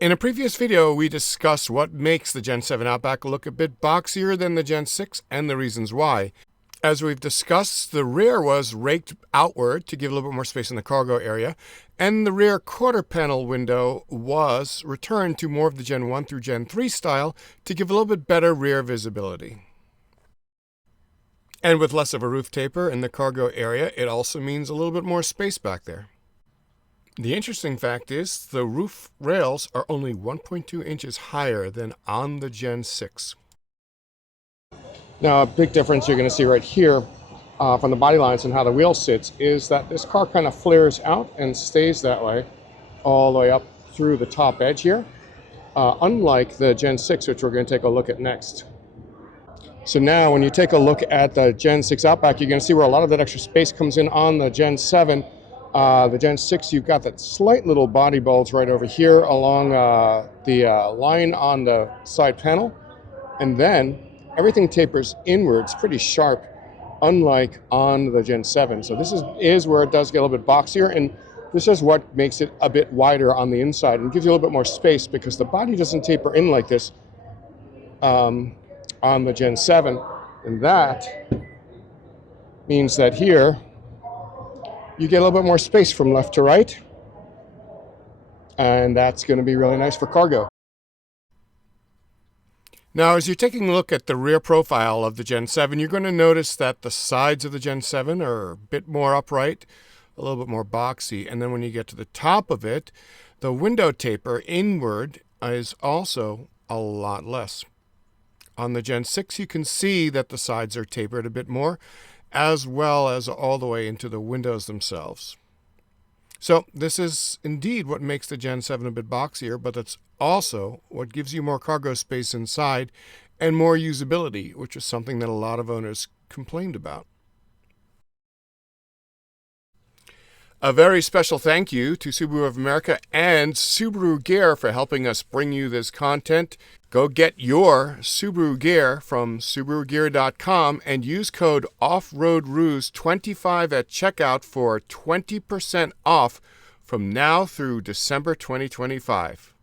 In a previous video, we discussed what makes the Gen 7 Outback look a bit boxier than the Gen 6 and the reasons why. As we've discussed, the rear was raked outward to give a little bit more space in the cargo area, and the rear quarter panel window was returned to more of the Gen 1 through Gen 3 style to give a little bit better rear visibility. And with less of a roof taper in the cargo area, it also means a little bit more space back there. The interesting fact is the roof rails are only 1.2 inches higher than on the Gen 6. Now, a big difference you're going to see right here from the body lines and how the wheel sits is that this car kind of flares out and stays that way all the way up through the top edge here, unlike the Gen 6, which we're going to take a look at next. So now when you take a look at the Gen 6 Outback, you're going to see where a lot of that extra space comes in on the Gen 7. The Gen 6, you've got that slight little body bulge right over here along the line on the side panel. And then everything tapers inwards pretty sharp, unlike on the Gen 7. So this is where it does get a little bit boxier, and this is what makes it a bit wider on the inside and gives you a little bit more space because the body doesn't taper in like this on the Gen 7. And that means that here you get a little bit more space from left to right, and that's going to be really nice for cargo. Now, as you're taking a look at the rear profile of the Gen 7, you're going to notice that the sides of the Gen 7 are a bit more upright, a little bit more boxy, and then when you get to the top of it, the window taper inward is also a lot less. On the Gen 6, you can see that the sides are tapered a bit more, as well as all the way into the windows themselves. So this is indeed what makes the Gen 7 a bit boxier, but that's also what gives you more cargo space inside and more usability, which is something that a lot of owners complained about. A very special thank you to Subaru of America and Subaru Gear for helping us bring you this content. Go get your Subaru Gear from SubaruGear.com and use code OffRoadRuse25 at checkout for 20% off from now through December 2025.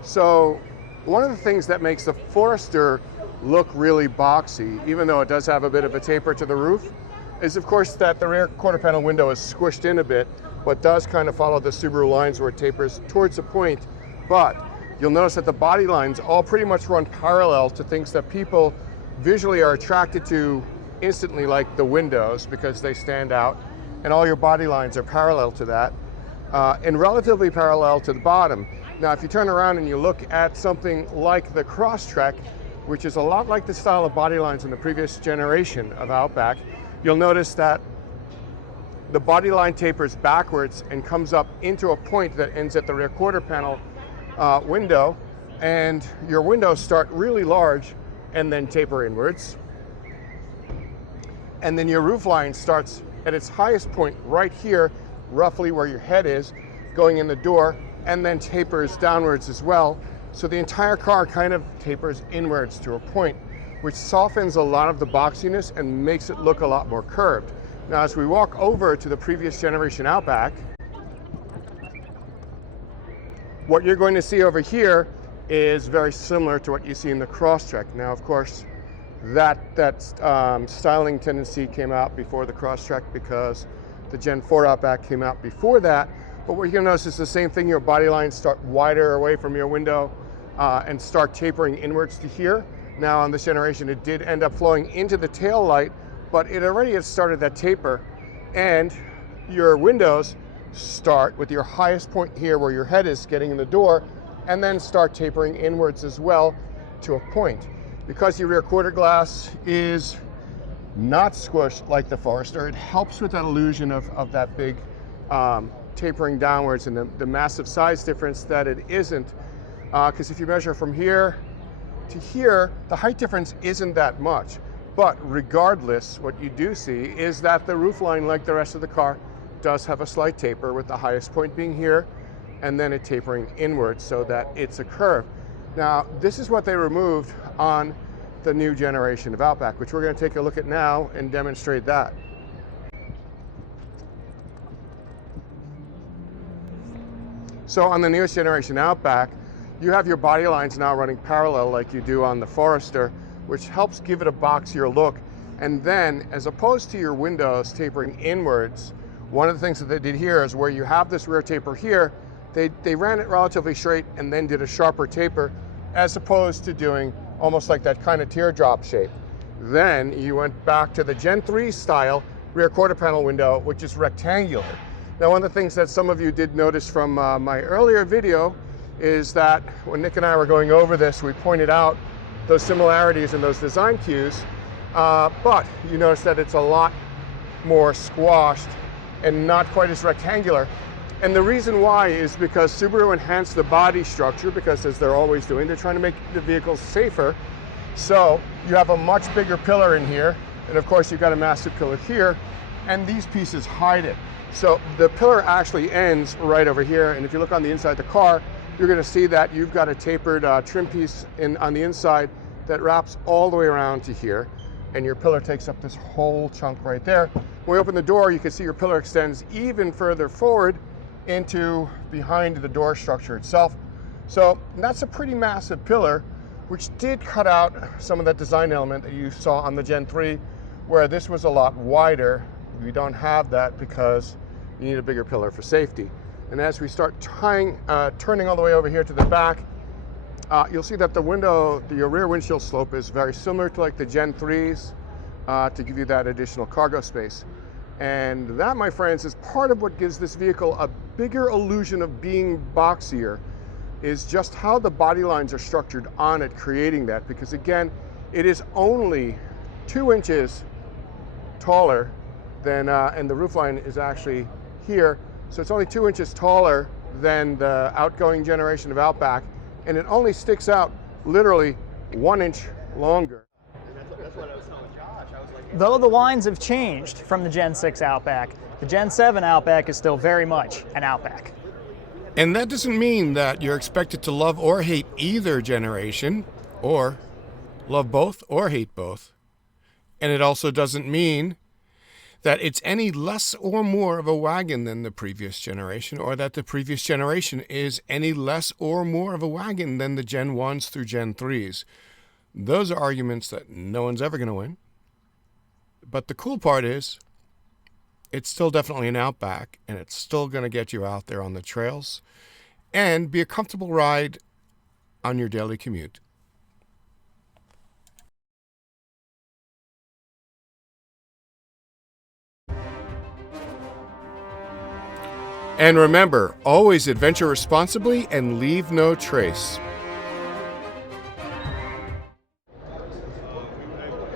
So one of the things that makes the Forester look really boxy, even though it does have a bit of a taper to the roof, is of course that the rear quarter panel window is squished in a bit, but does kind of follow the Subaru lines where it tapers towards a point. But you'll notice that the body lines all pretty much run parallel to things that people visually are attracted to instantly, like the windows, because they stand out, and all your body lines are parallel to that, and relatively parallel to the bottom. Now, if you turn around and you look at something like the Crosstrek, which is a lot like the style of body lines in the previous generation of Outback, you'll notice that the body line tapers backwards and comes up into a point that ends at the rear quarter panel window, and your windows start really large and then taper inwards. And then your roof line starts at its highest point right here, roughly where your head is, going in the door, and then tapers downwards as well. So the entire car kind of tapers inwards to a point, which softens a lot of the boxiness and makes it look a lot more curved. Now, as we walk over to the previous generation Outback, what you're going to see over here is very similar to what you see in the Crosstrek. Now, of course, that styling tendency came out before the Crosstrek because the Gen 4 Outback came out before that. But what you're going to notice is the same thing. Your body lines start wider away from your window and start tapering inwards to here. Now, on this generation, it did end up flowing into the tail light, but it already had started that taper, and your windows start with your highest point here where your head is getting in the door, and then start tapering inwards as well to a point. Because your rear quarter glass is not squished like the Forester, it helps with that illusion of that big tapering downwards and the massive size difference that it isn't. Because if you measure from here to here, the height difference isn't that much. But regardless, what you do see is that the roofline, like the rest of the car, does have a slight taper, with the highest point being here and then it tapering inwards so that it's a curve. Now, this is what they removed on the new generation of Outback, which we're going to take a look at now and demonstrate that. So on the newest generation Outback, you have your body lines now running parallel like you do on the Forester, which helps give it a boxier look. And then, as opposed to your windows tapering inwards, one of the things that they did here is where you have this rear taper here, they ran it relatively straight and then did a sharper taper, as opposed to doing almost like that kind of teardrop shape. Then you went back to the Gen 3 style rear quarter panel window, which is rectangular. Now, one of the things that some of you did notice from my earlier video is that when Nick and I were going over this, we pointed out those similarities and those design cues, but you notice that it's a lot more squashed and not quite as rectangular. And the reason why is because Subaru enhanced the body structure, because as they're always doing, they're trying to make the vehicles safer. So you have a much bigger pillar in here, and of course you've got a massive pillar here, and these pieces hide it. So the pillar actually ends right over here, and if you look on the inside of the car, you're going to see that you've got a tapered trim piece on the inside that wraps all the way around to here, and your pillar takes up this whole chunk right there. When we open the door, you can see your pillar extends even further forward into behind the door structure itself. So that's a pretty massive pillar, which did cut out some of that design element that you saw on the Gen 3, where this was a lot wider. We don't have that because you need a bigger pillar for safety. And as we start turning all the way over here to the back, you'll see that the rear windshield slope is very similar to like the Gen 3s to give you that additional cargo space. And that, my friends, is part of what gives this vehicle a bigger illusion of being boxier, is just how the body lines are structured on it, creating that. Because again, it is only 2 inches taller than, and the roofline is actually here, so it's only 2 inches taller than the outgoing generation of Outback, and it only sticks out literally 1 inch longer. That's what I was telling Josh. I was like, Though the lines have changed from the Gen 6 Outback, the Gen 7 Outback is still very much an Outback. And that doesn't mean that you're expected to love or hate either generation, or love both or hate both. And it also doesn't mean that it's any less or more of a wagon than the previous generation, or that the previous generation is any less or more of a wagon than the Gen 1s through Gen 3s. Those are arguments that no one's ever going to win. But the cool part is, it's still definitely an Outback, and it's still going to get you out there on the trails and be a comfortable ride on your daily commute. And remember, always adventure responsibly and leave no trace.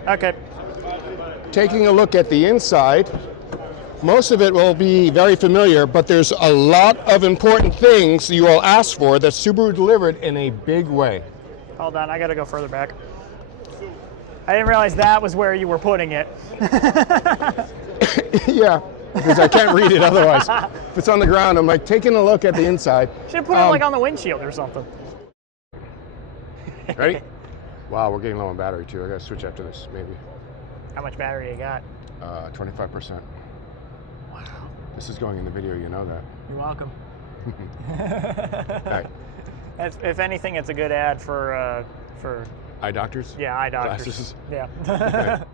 Okay. Taking a look at the inside, most of it will be very familiar, but there's a lot of important things you will ask for that Subaru delivered in a big way. Hold on, I gotta go further back. I didn't realize that was where you were putting it. Yeah, because I can't read it otherwise. If it's on the ground, I'm like taking a look at the inside. Should have put it like on the windshield or something. Ready? Wow, we're getting low on battery too. I gotta switch after this, maybe. How much battery you got? 25%. Wow. This is going in the video, you know that. You're welcome. Hey. If anything, it's a good ad for Eye doctors? yeah, eye doctors. Glasses. Yeah.